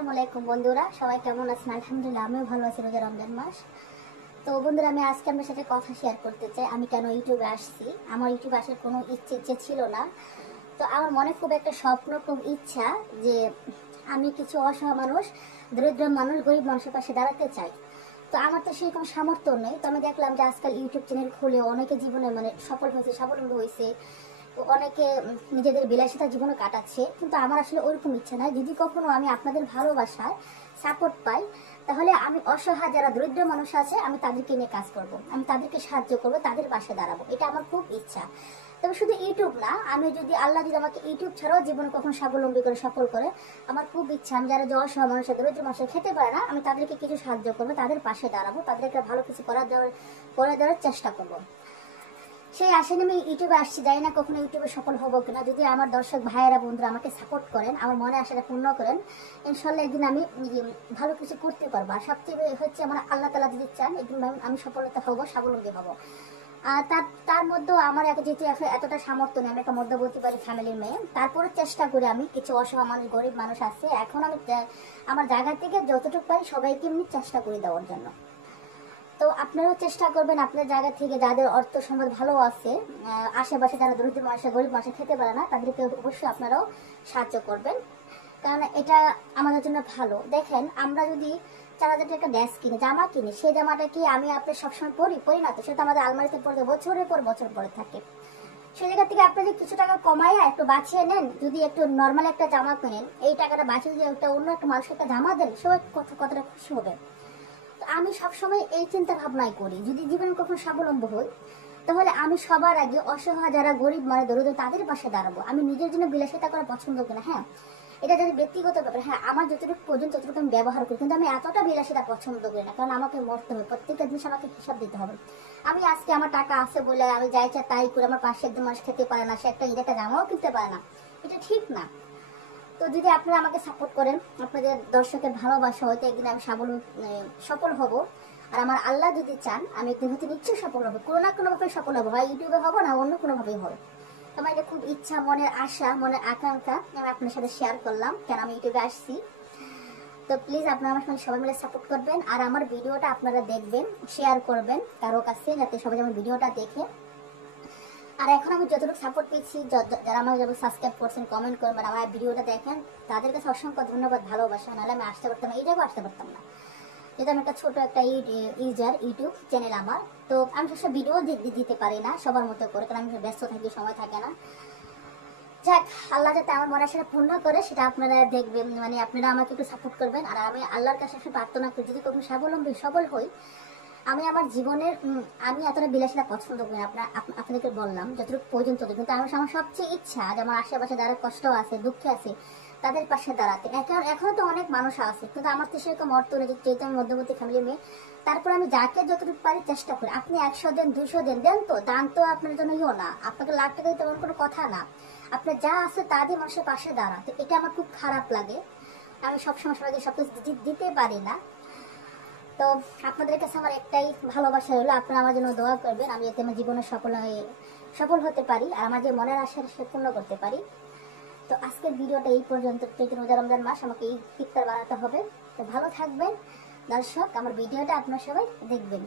আসসালামু আলাইকুম বন্ধুরা, সবাই কেমন আছেন? আলহামদুলিল্লাহ, আমিও ভালো আছি। রোজা রমজান মাস। তো বন্ধুরা, আমি আজকে আপনার সাথে কথা শেয়ার করতে চাই আমি কেন ইউটিউবে আসছি। আমার ইউটিউবে আসার কোনো ইচ্ছে ছিল না। তো আমার মনে খুব একটা স্বপ্ন, খুব ইচ্ছা যে আমি কিছু অসহায় মানুষ, দরিদ্র মানুষ, গরিব মানুষের পাশে দাঁড়াতে চাই। তো আমার তো সেরকম সামর্থ্য নেই। তো আমি দেখলাম যে আজকাল ইউটিউব চ্যানেল খুলে অনেকে জীবনে সফল হয়েছে, স্বাবলম্বী হয়েছে। অনেকে নিজেদের বিলাসিতা জীবনে কাটাচ্ছে, কিন্তু আমার আসলে ওরকম ইচ্ছা নাই। যদি কখনো আমি আপনাদের ভালোবাসায় সাপোর্ট পাই, তাহলে আমি অসহায় যারা দরিদ্র মানুষ আছে, আমি তাদেরকে নিয়ে কাজ করব, আমি তাদেরকে সাহায্য করব, তাদের পাশে দাঁড়াবো। এটা আমার খুব ইচ্ছা। তবে শুধু ইউটিউব না, আমি যদি আল্লাহ যদি আমাকে ইউটিউব ছাড়াও জীবনে কখনো স্বাবলম্বী করে সফল করে, আমার খুব ইচ্ছা আমি যারা অসহায় মানুষের, দরিদ্র মানুষের খেতে পারে না, আমি তাদেরকে কিছু সাহায্য করবো, তাদের পাশে দাঁড়াবো, তাদের একটা ভালো কিছু করে দেওয়ার চেষ্টা করবো। সেই আশা নিয়ে আমি ইউটিউবে আসছি। জানি না কখনো ইউটিউবে সফল হবো কিনা। যদি আমার দর্শক ভাইয়েরা, বন্ধুরা আমাকে সাপোর্ট করেন, আমার মনে আশাটা পূর্ণ করেন, ইনশাল্লাহ একদিন আমি ভালো কিছু করতে পারবো। আর সবচেয়ে হচ্ছে আমার আল্লাহ তাআলা যদি চান, একদিন আমি সফলতা হবো, স্বাবলম্বী হবো। আর তার মধ্যেও আমার যেহেতু এতটা সামর্থ্য নেই, আমি একটা মধ্যবর্তী বাড়ি ফ্যামিলির মেয়ে, তারপরে চেষ্টা করি আমি কিছু অসহায় মানুষ, গরিব মানুষ আছে, এখন আমি আমার জায়গা থেকে যতটুকু পারি সবাইকে এমনি চেষ্টা করে দেওয়ার জন্য। তো আপনারাও চেষ্টা করবেন আপনার জায়গা থেকে, যাদের অর্থ সম্পদ ভালো আছে, আশেপাশে যারা দরিদ্র মানুষের, গরিব মানুষের খেতে পারে না, তাদেরকে অবশ্যই আপনারাও সাহায্য করবেন, কারণ এটা আমাদের জন্য ভালো। দেখেন, আমরা যদি 4,000 টাকা ড্রেস কিনি, জামা কিনি, সেই জামাটা কি আমি আপনি সবসময় পরি না তো, সেটা আমাদের আলমারিতে পড়তে বছরের পর বছর পরে থাকে। সেই জায়গা থেকে আপনি যদি কিছু টাকা কমাইয়া একটু বাঁচিয়ে নেন, যদি একটু নর্মাল একটা জামা কেনেন, এই টাকাটা বাঁচিয়ে যদি একটা অন্য একটা মানুষকে একটা জামা দেন, সবাই কতটা খুশি হবে। আমি সবসময় এই চিন্তা ভাবনাই করি, যদি জীবনে কখনো স্বাবলম্বী হই, তাহলে আমি সবার আগে অসহায় যারা গরিব দরিদ্র, তাদের পাশে দাঁড়াবো। আমি নিজের জন্য বিলাসিতা করা পছন্দ করি না। হ্যাঁ, এটা যদি ব্যক্তিগত ব্যাপার, হ্যাঁ, আমার যতটুকু প্রয়োজন ততটুকু আমি ব্যবহার করি, কিন্তু আমি এতটা বিলাসিতা পছন্দ করি না, কারণ আমাকে মরতে হবে, প্রত্যেকটা জিনিস আমাকে হিসাব দিতে হবে। আমি আজকে আমার টাকা আছে বলে আমি যাই চাই তাই করে, আমার পাশে একজন মানুষ খেতে পারে না, সে একটা একটা জামাও কিনতে পারে না, এটা ঠিক না। তো যদি আপনারা আমাকে সাপোর্ট করেন, আপনাদের দর্শকের ভালোবাসা, হয়তো একদিন আমি সফল হব। আর আমার আল্লাহ যদি চান, আমি একদিন হয়তো নিশ্চয়ই সফল হবো, কোনো না কোনো ভাবে সফল হবো, হয় ইউটিউবে হবো, না অন্য কোনো ভাবেই হবে। আমার এটা খুব ইচ্ছা, মনের আশা, মনের আকাঙ্ক্ষা, আমি আপনার সাথে শেয়ার করলাম কেন আমি ইউটিউবে আসছি। তো প্লিজ আপনারা আমার সঙ্গে সবাই মিলে সাপোর্ট করবেন, আর আমার ভিডিওটা আপনারা দেখবেন, শেয়ার করবেন কারো কাছে, যাতে সবাই আমার ভিডিওটা দেখে। আর এখন আমি যতটুকু সাপোর্ট পেয়েছি, যারা আমাকে যেমন সাবস্ক্রাইব করছেন, কমেন্ট করবেন, আমার ভিডিওটা দেখেন, তাদের কাছে অসংখ্য ধন্যবাদ, ভালোবাসা। নাহলে আমি আসতে পারতাম না, এই জায়গায় আসতে পারতাম না। যেহেতু আমি একটা ছোট একটা ইউটিউব চ্যানেল আমার, তো আমি সবসময় ভিডিও দিতে পারি না সবার মতো করে, কারণ আমি ব্যস্ত থাকি, সময় থাকে না। যাক, আল্লাহ যাতে আমার মনে সেটা পূর্ণ করে, সেটা আপনারা দেখবেন, আপনারা আমাকে একটু সাপোর্ট করবেন। আর আমি আল্লাহর কাছে প্রার্থনা করি, যদি কখনো স্বাবলম্বী সফল হই, আমি আমার জীবনের আমি এতটা বিলাসিতা পছন্দ করি। আপনাদেরকে বললাম যতটুকু প্রয়োজন তত, কিন্তু আমার সবচেয়ে ইচ্ছা যে আমার আশেপাশে যারা কষ্ট আছে, দুঃখে আছে, তাদের পাশে দাঁড়াতে। এখনো তো অনেক মানুষ আছে, কিন্তু আমার তো সেরকম অর্থ নেই, যেহেতু আমি মধ্যবর্তী ফ্যামিলি মেয়ে। তারপর আমি যাকে যতটুকু পারি চেষ্টা করি। আপনি 100 দেন, 200 দেন তো, দান তো আপনার জন্য না, আপনাকে লাখ টাকা তেমন কোনো কথা না। আপনার যা আছে তা দিয়ে মানুষের পাশে দাঁড়াতে, এটা আমার খুব খারাপ লাগে। আমি সবসময় সবাইকে সবকিছু দিতে পারি না। তো আপনাদের কাছে আমার একটাই ভালোবাসা হলো, আপনারা আমার জন্য দোয়া করবেন, আমি যাতে আমার জীবনে সফল হতে পারি, আর আমার যে মনের আশা সে পূর্ণ করতে পারি। তো আজকের ভিডিওটা এই পর্যন্ত। রোজা রমজান মাস, আমাকে এই ইফতার বানাতে হবে। তো ভালো থাকবেন দর্শক, আমার ভিডিওটা আপনারা সবাই দেখবেন।